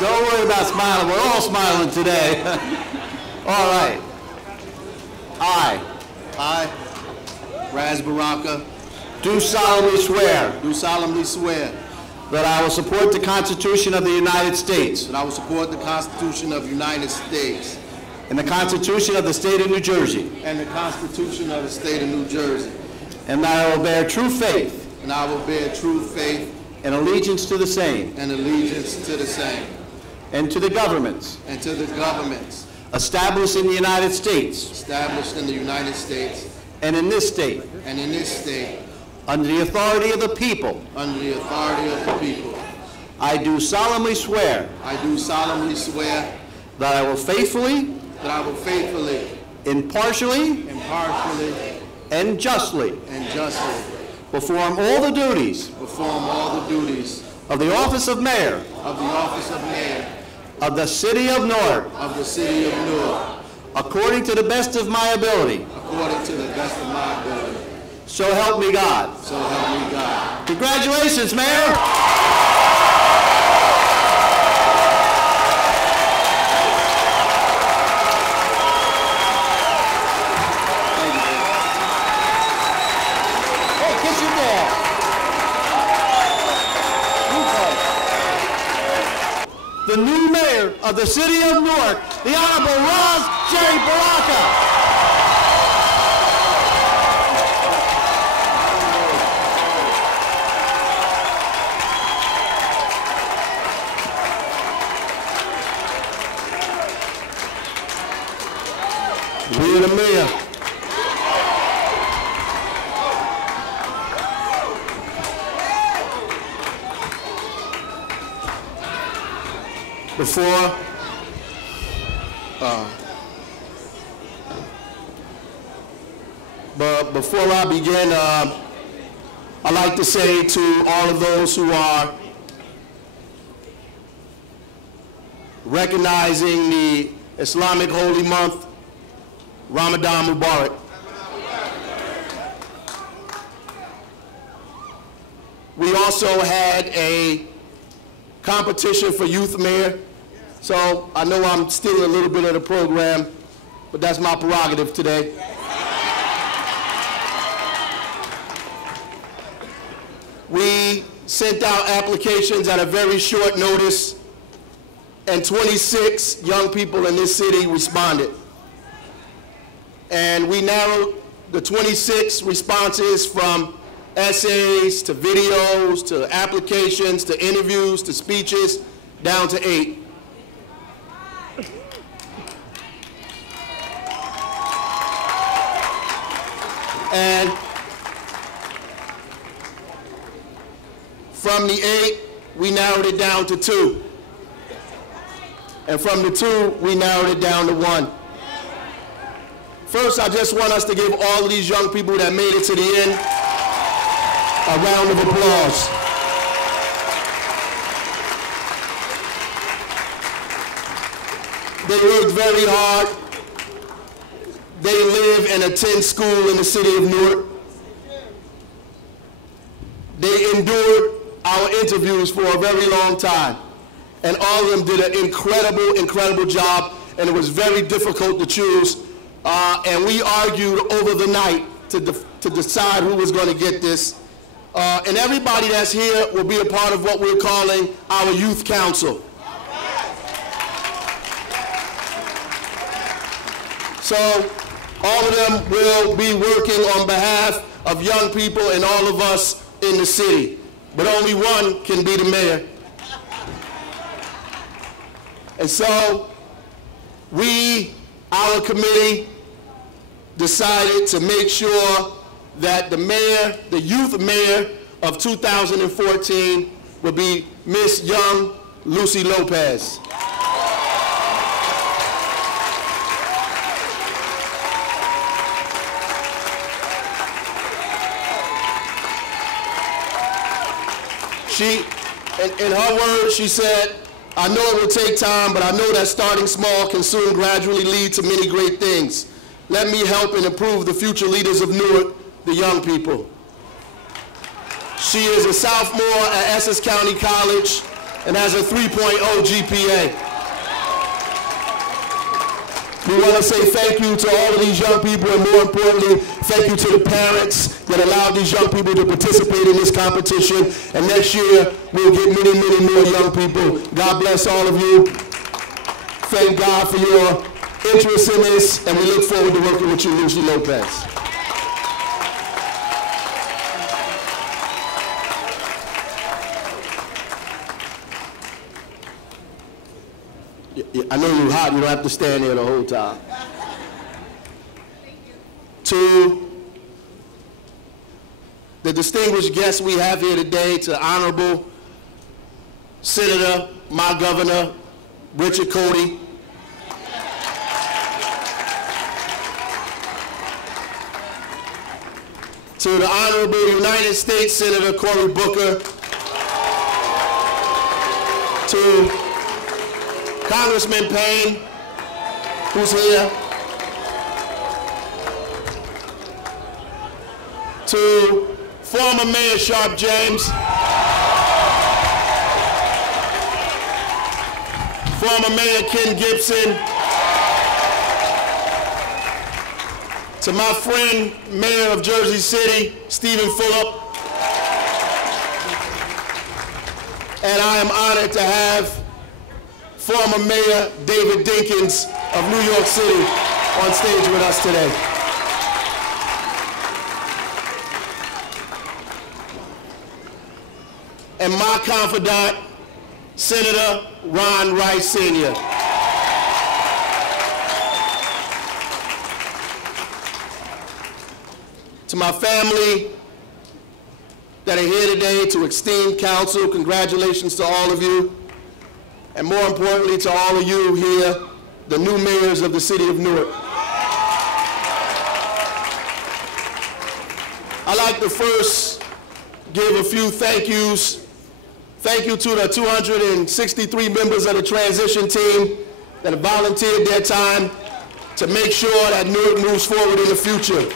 don't worry about smiling. We're all smiling today. All right. I, Ras Baraka, do solemnly swear that I will support the Constitution of the United States I will support the Constitution of the United States and the Constitution of the State of New Jersey, and the Constitution of the State of New Jersey, and that I will bear true faith and I will bear true faith and allegiance to the same and allegiance to the same, and to the governments and to the governments established in the United States established in the United States and in this state, and in this state, under the authority of the people. under the authority of the people. I do solemnly swear I do solemnly swear that I will faithfully, that I will faithfully, impartially, impartially, and justly and justly perform all the duties perform all the duties of the office of mayor of the office of mayor of the city of Newark of the city of Newark, according to the best of my ability. according to the best of my ability. So help me God. So help me God. Congratulations, Mayor. Hey, kiss your dad. The new mayor of the city of Newark, the Honorable Ras Baraka. We the mayor. Before I begin, I'd like to say to all of those who are recognizing the Islamic holy month, Ramadan Mubarak. We also had a competition for youth mayor, so I know I'm stealing a little bit of the program, but that's my prerogative today. We sent out applications at a very short notice, and 26 young people in this city responded. And we narrowed the 26 responses from essays to videos to applications to interviews to speeches down to 8. And from the 8, we narrowed it down to 2. And from the 2, we narrowed it down to 1. First, I just want us to give all of these young people that made it to the end a round of applause. They worked very hard. They live and attend school in the city of Newark. They endured our interviews for a very long time. And all of them did an incredible, incredible job, and it was very difficult to choose. And we argued over the night to decide who was going to get this. And everybody that's here will be a part of what we're calling our youth council. So all of them will be working on behalf of young people and all of us in the city. But only one can be the mayor. And so we, our committee, decided to make sure that the mayor, the youth mayor of 2014 would be Miss Young Lucy Lopez. She, in her words, she said, "I know it will take time, but I know that starting small can soon gradually lead to many great things. Let me help and improve the future leaders of Newark, the young people." She is a sophomore at Essex County College, and has a 3.0 GPA. We want to say thank you to all of these young people, and more importantly, thank you to the parents that allowed these young people to participate in this competition. And next year, we'll get many, many more young people. God bless all of you. Thank God for your interest in this, and we look forward to working with you, Lucy Lopez. I know you're hot, you don't have to stand there the whole time. To the distinguished guests we have here today, to Honorable Senator, my governor, Richard Cody. To the Honorable United States Senator Cory Booker. To Congressman Payne, who's here. To former Mayor Sharp James. Former Mayor Ken Gibson. To my friend, Mayor of Jersey City, Stephen Fulop. And I am honored to have former Mayor David Dinkins of New York City on stage with us today. And my confidant, Senator Ron Rice Sr. To my family that are here today, to esteemed council, congratulations to all of you. And more importantly, to all of you here, the new mayors of the city of Newark. I'd like to first give a few thank yous. Thank you to the 263 members of the transition team that have volunteered their time to make sure that Newark moves forward in the future.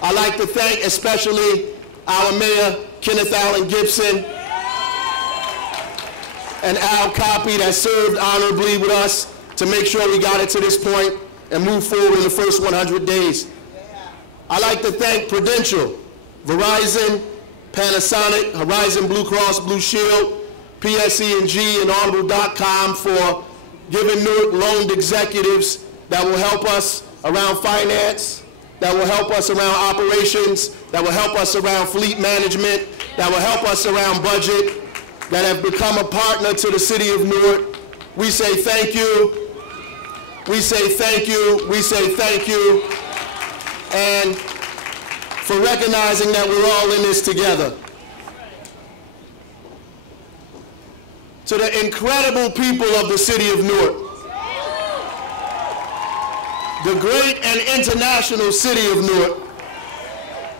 I'd like to thank especially our Mayor, Kenneth Allen Gibson, and Al Copy that served honorably with us to make sure we got it to this point and move forward in the first 100 days. I'd like to thank Prudential, Verizon, Panasonic, Horizon Blue Cross Blue Shield, PSE&G, and Audible.com for giving Newark loaned executives that will help us around finance, that will help us around operations, that will help us around fleet management, that will help us around budget, that have become a partner to the city of Newark. We say thank you. We say thank you. We say thank you. And for recognizing that we're all in this together. To the incredible people of the city of Newark, the great and international city of Newark,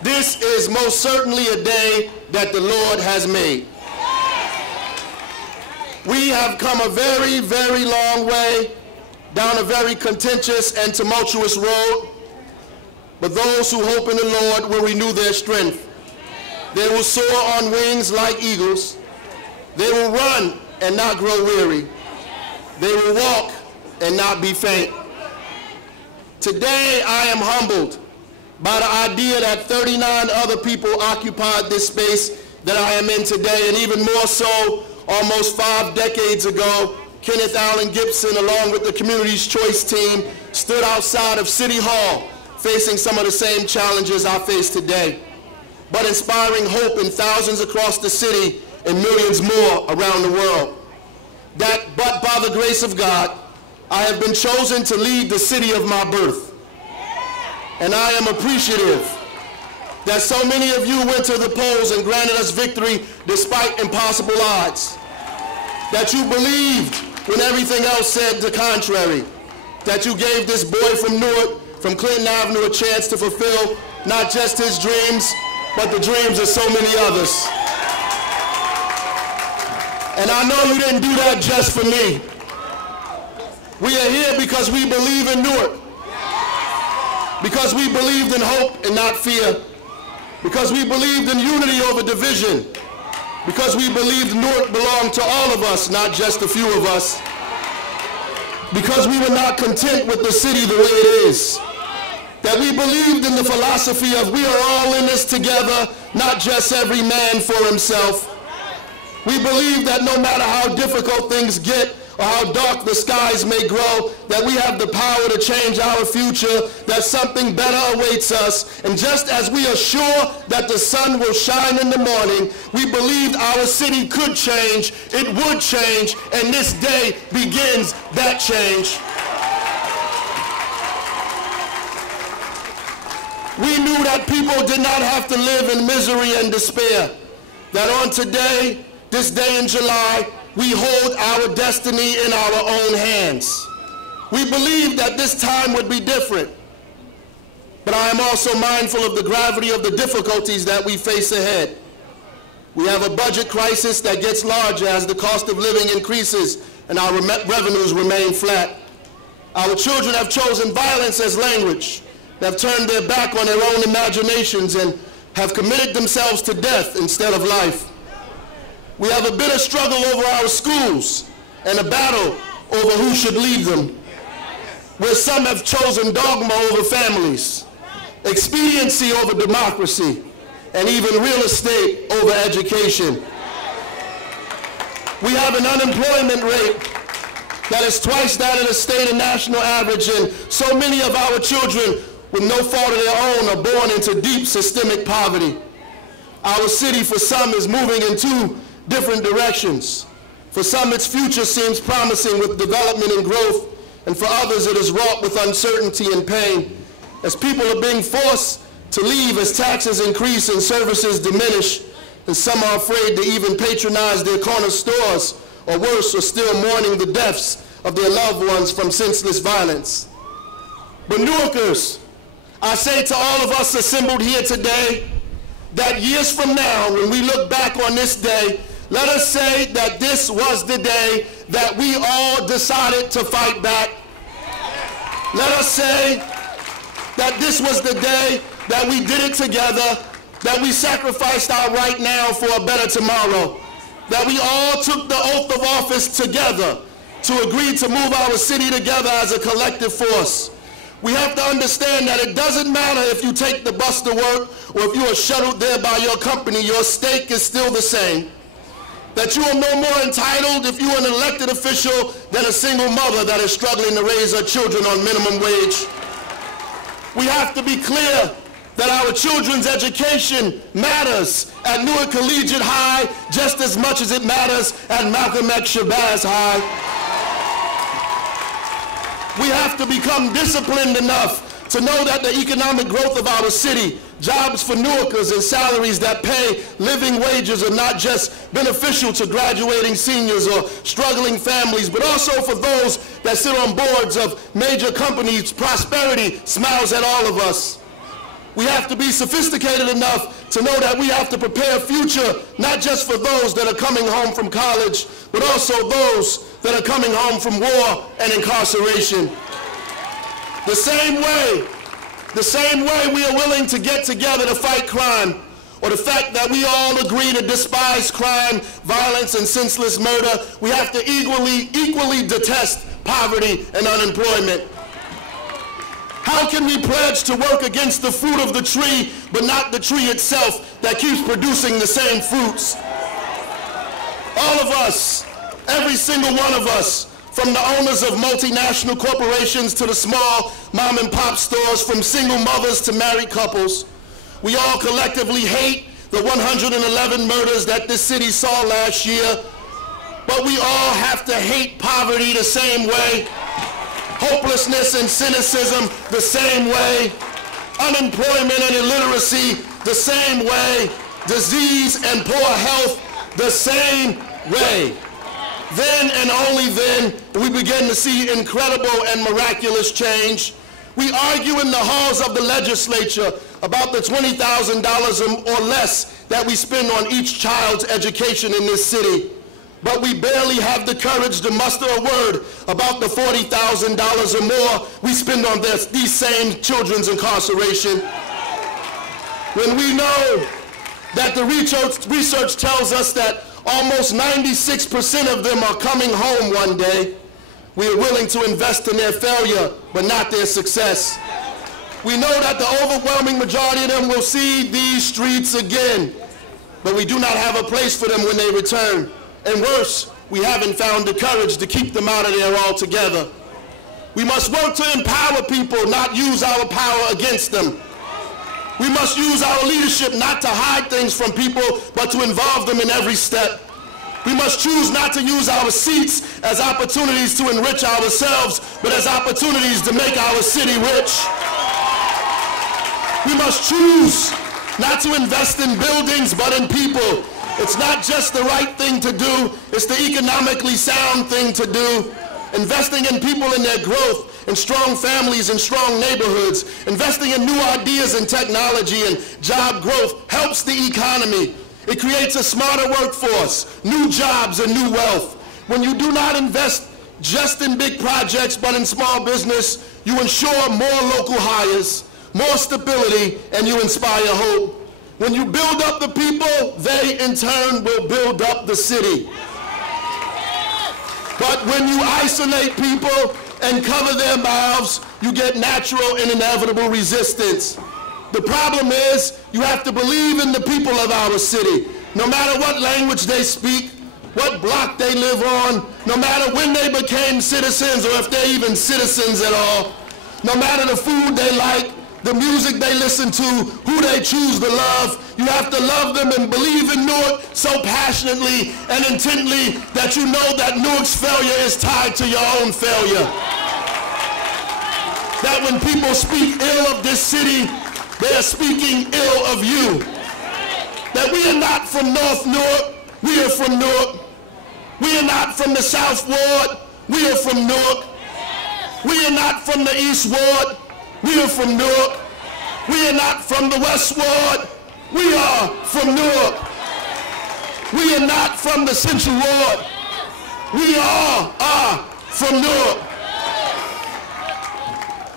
this is most certainly a day that the Lord has made. We have come a very, very long way down a very contentious and tumultuous road, but those who hope in the Lord will renew their strength. They will soar on wings like eagles. They will run and not grow weary. They will walk and not be faint. Today, I am humbled by the idea that 39 other people occupied this space that I am in today, and even more so, almost 5 decades ago, Kenneth Allen Gibson, along with the Community's Choice team, stood outside of City Hall, facing some of the same challenges I face today, but inspiring hope in thousands across the city and millions more around the world. That, but by the grace of God, I have been chosen to lead the city of my birth. And I am appreciative that so many of you went to the polls and granted us victory despite impossible odds. That you believed when everything else said the contrary. That you gave this boy from Newark, from Clinton Avenue, a chance to fulfill not just his dreams, but the dreams of so many others. And I know you didn't do that just for me. We are here because we believe in Newark. Because we believed in hope and not fear. Because we believed in unity over division. because we believed Newark belonged to all of us, not just a few of us, because we were not content with the city the way it is, that we believed in the philosophy of we are all in this together, not just every man for himself. We believe that no matter how difficult things get or how dark the skies may grow, that we have the power to change our future, that something better awaits us. And just as we are sure that the sun will shine in the morning, we believed our city could change, it would change, and this day begins that change. We knew that people did not have to live in misery and despair, that on today, this day in July, we hold our destiny in our own hands. We believed that this time would be different, but I am also mindful of the gravity of the difficulties that we face ahead. We have a budget crisis that gets larger as the cost of living increases and our revenues remain flat. Our children have chosen violence as language. They have turned their back on their own imaginations and have committed themselves to death instead of life. We have a bitter struggle over our schools and a battle over who should lead them, where some have chosen dogma over families, expediency over democracy, and even real estate over education. We have an unemployment rate that is twice that of the state and national average, and so many of our children, with no fault of their own, are born into deep systemic poverty. Our city, for some, is moving in two different directions. For some, its future seems promising with development and growth, and for others, it is wrought with uncertainty and pain. As people are being forced to leave as taxes increase and services diminish, and some are afraid to even patronize their corner stores, or worse, are still mourning the deaths of their loved ones from senseless violence. But Newarkers, I say to all of us assembled here today, that years from now, when we look back on this day, let us say that this was the day that we all decided to fight back. Let us say that this was the day that we did it together, that we sacrificed our right now for a better tomorrow, that we all took the oath of office together to agree to move our city together as a collective force. We have to understand that it doesn't matter if you take the bus to work or if you are shuttled there by your company, your stake is still the same. That you are no more entitled if you are an elected official than a single mother that is struggling to raise her children on minimum wage. We have to be clear that our children's education matters at Newark Collegiate High just as much as it matters at Malcolm X Shabazz High. We have to become disciplined enough to know that the economic growth of our city, jobs for Newarkers and salaries that pay living wages are not just beneficial to graduating seniors or struggling families, but also for those that sit on boards of major companies. Prosperity smiles at all of us. We have to be sophisticated enough to know that we have to prepare a future not just for those that are coming home from college, but also those that are coming home from war and incarceration. The same way we are willing to get together to fight crime, or the fact that we all agree to despise crime, violence, and senseless murder, we have to equally detest poverty and unemployment. How can we pledge to work against the fruit of the tree, but not the tree itself that keeps producing the same fruits? All of us, every single one of us, from the owners of multinational corporations to the small mom and pop stores, from single mothers to married couples, we all collectively hate the 111 murders that this city saw last year, but we all have to hate poverty the same way, hopelessness and cynicism the same way, unemployment and illiteracy the same way, disease and poor health the same way. Then and only then we begin to see incredible and miraculous change. We argue in the halls of the legislature about the $20,000 or less that we spend on each child's education in this city. But we barely have the courage to muster a word about the $40,000 or more we spend on these same children's incarceration. When we know that the research tells us that almost 96% of them are coming home one day. We are willing to invest in their failure, but not their success. We know that the overwhelming majority of them will see these streets again, but we do not have a place for them when they return. And worse, we haven't found the courage to keep them out of there altogether. We must work to empower people, not use our power against them. We must use our leadership not to hide things from people, but to involve them in every step. We must choose not to use our seats as opportunities to enrich ourselves, but as opportunities to make our city rich. We must choose not to invest in buildings, but in people. It's not just the right thing to do, it's the economically sound thing to do. Investing in people and their growth, in strong families and strong neighborhoods, investing in new ideas and technology and job growth helps the economy. It creates a smarter workforce, new jobs and new wealth. When you do not invest just in big projects but in small business, you ensure more local hires, more stability, and you inspire hope. When you build up the people, they in turn will build up the city. But when you isolate people and cover their mouths, you get natural and inevitable resistance. The problem is you have to believe in the people of our city, no matter what language they speak, what block they live on, no matter when they became citizens or if they're even citizens at all, no matter the food they like, the music they listen to, who they choose to love. You have to love them and believe in Newark so passionately and intently that you know that Newark's failure is tied to your own failure. That when people speak ill of this city, they are speaking ill of you. That we are not from North Newark, we are from Newark. We are not from the South Ward, we are from Newark. We are not from the East Ward, we are from Newark. We are not from the West Ward, we are from Newark. We are not from the Central Ward, we all are from Newark.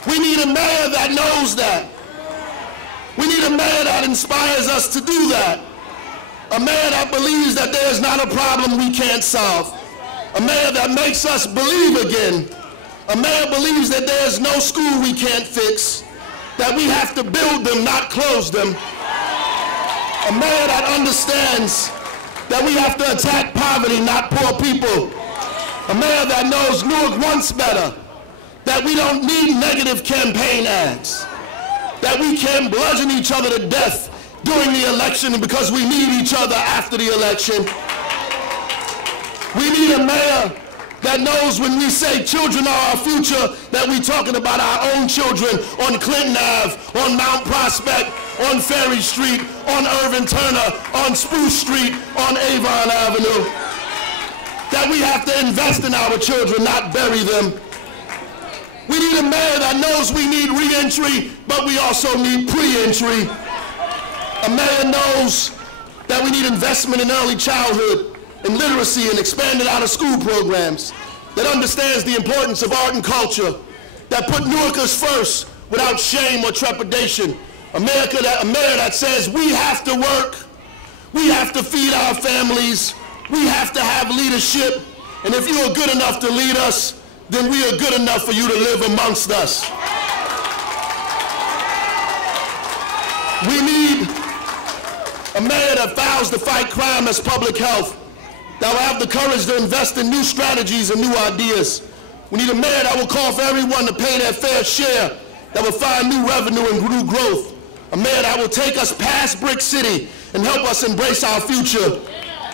We need a mayor that knows that. We need a mayor that inspires us to do that. A mayor that believes that there is not a problem we can't solve. A mayor that makes us believe again. A mayor believes that there is no school we can't fix, that we have to build them, not close them. A mayor that understands that we have to attack poverty, not poor people. A mayor that knows Newark wants better, that we don't need negative campaign ads, that we can bludgeon each other to death during the election because we need each other after the election. We need a mayor that knows when we say children are our future, that we're talking about our own children on Clinton Ave, on Mount Prospect, on Ferry Street, on Irvin Turner, on Spruce Street, on Avon Avenue. That we have to invest in our children, not bury them. We need a mayor that knows we need re-entry, but we also need pre-entry. A mayor knows that we need investment in early childhood, in literacy and expanded out-of-school programs, that understands the importance of art and culture, that put Newarkers first without shame or trepidation. A mayor that says we have to work, we have to feed our families, we have to have leadership, and if you are good enough to lead us, then we are good enough for you to live amongst us. We need a mayor that vows to fight crime as public health, that will have the courage to invest in new strategies and new ideas. We need a mayor that will call for everyone to pay their fair share, that will find new revenue and new growth. A mayor that will take us past Brick City and help us embrace our future.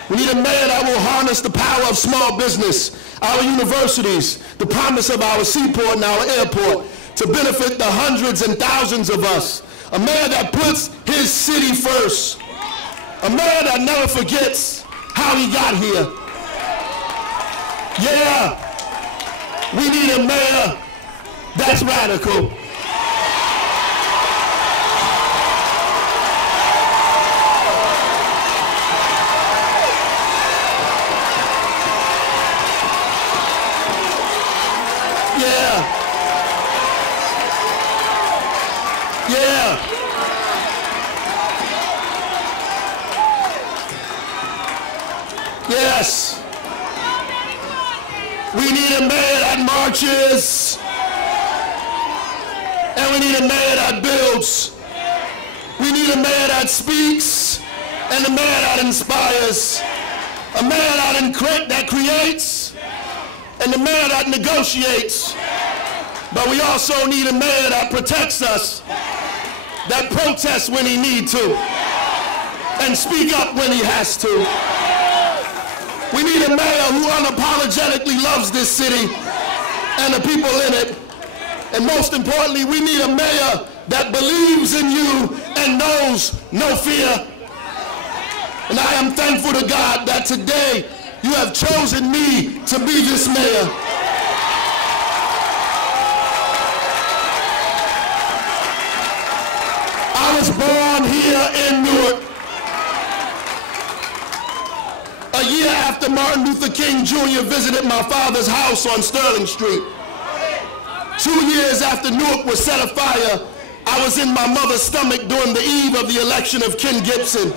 We need a mayor that will harness the power of small business, our universities, the promise of our seaport and our airport to benefit the hundreds and thousands of us. A mayor that puts his city first. A mayor that never forgets how he got here. Yeah, we need a mayor that's radical. Yeah. Yeah. Yes. We need a mayor that marches. And we need a mayor that builds. We need a mayor that speaks and a mayor that inspires. A mayor that creates and a mayor that negotiates. But we also need a mayor that protects us, that protests when he needs to, and speak up when he has to. We need a mayor who unapologetically loves this city and the people in it. And most importantly, we need a mayor that believes in you and knows no fear. And I am thankful to God that today you have chosen me to be this mayor. I was born here in Newark. A year after Martin Luther King Jr. visited my father's house on Sterling Street. 2 years after Newark was set afire, I was in my mother's stomach during the eve of the election of Ken Gibson.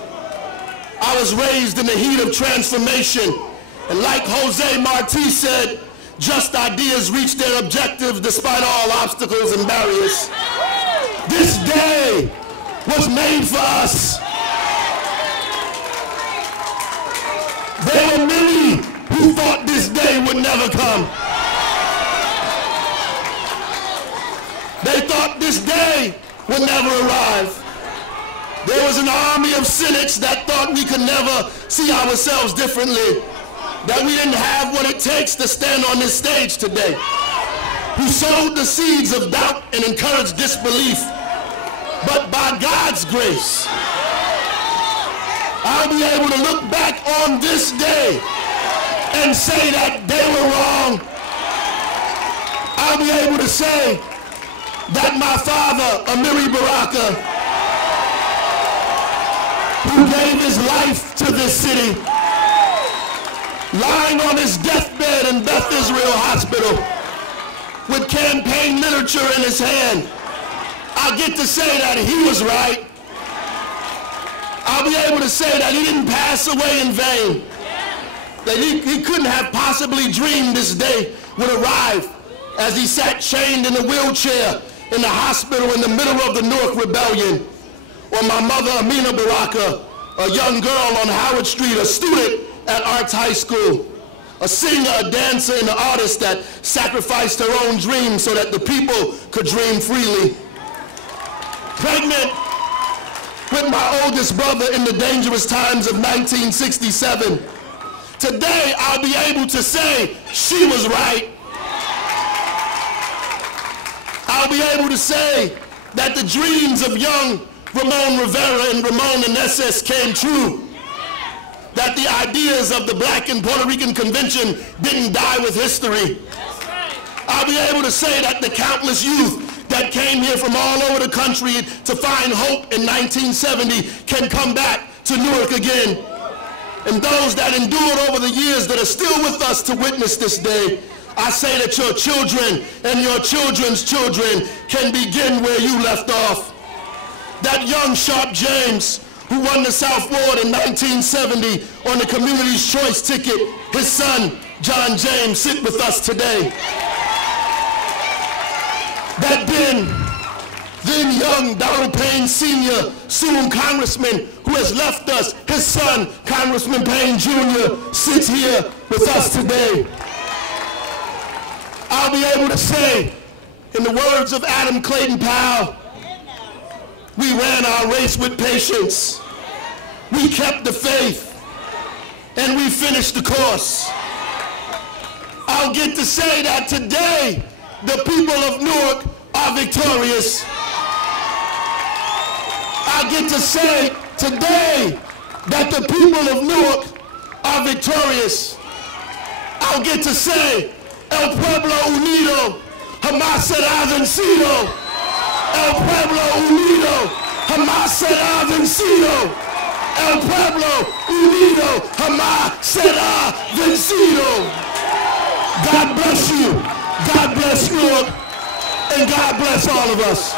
I was raised in the heat of transformation, and like Jose Marti said, just ideas reach their objectives despite all obstacles and barriers. This day was made for us. There were many who thought this day would never come. They thought this day would never arrive. There was an army of cynics that thought we could never see ourselves differently, that we didn't have what it takes to stand on this stage today, who sowed the seeds of doubt and encouraged disbelief. But by God's grace, I'll be able to look back on this day and say that they were wrong. I'll be able to say that my father, Ras Baraka, who gave his life to this city, lying on his deathbed in Beth Israel Hospital with campaign literature in his hand, I'll get to say that he was right. I'll be able to say that he didn't pass away in vain, that he couldn't have possibly dreamed this day would arrive as he sat chained in a wheelchair in the hospital in the middle of the Newark Rebellion. Or my mother, Amina Baraka, a young girl on Howard Street, a student at Arts High School, a singer, a dancer, and an artist that sacrificed her own dreams so that the people could dream freely. Pregnant with my oldest brother in the dangerous times of 1967. Today, I'll be able to say she was right. I'll be able to say that the dreams of young Ramon Rivera and Ramon Inesses came true. That the ideas of the Black and Puerto Rican Convention didn't die with history. I'll be able to say that the countless youth that came here from all over the country to find hope in 1970 can come back to Newark again. And those that endured over the years that are still with us to witness this day, I say that your children and your children's children can begin where you left off. That young Sharp James who won the South Ward in 1970 on the Community's Choice ticket, his son, John James, sit with us today. That then young Donald Payne Sr., soon Congressman, who has left us, his son, Congressman Payne Jr., sits here with us today. I'll be able to say, in the words of Adam Clayton Powell, we ran our race with patience. We kept the faith, and we finished the course. I'll get to say that today, the people of Newark are victorious. I get to say today that the people of Newark are victorious. I'll get to say, El Pueblo Unido jamás será vencido. El Pueblo Unido jamás será vencido. El Pueblo Unido jamás será vencido. God bless you. God bless Newark. And God bless all of us.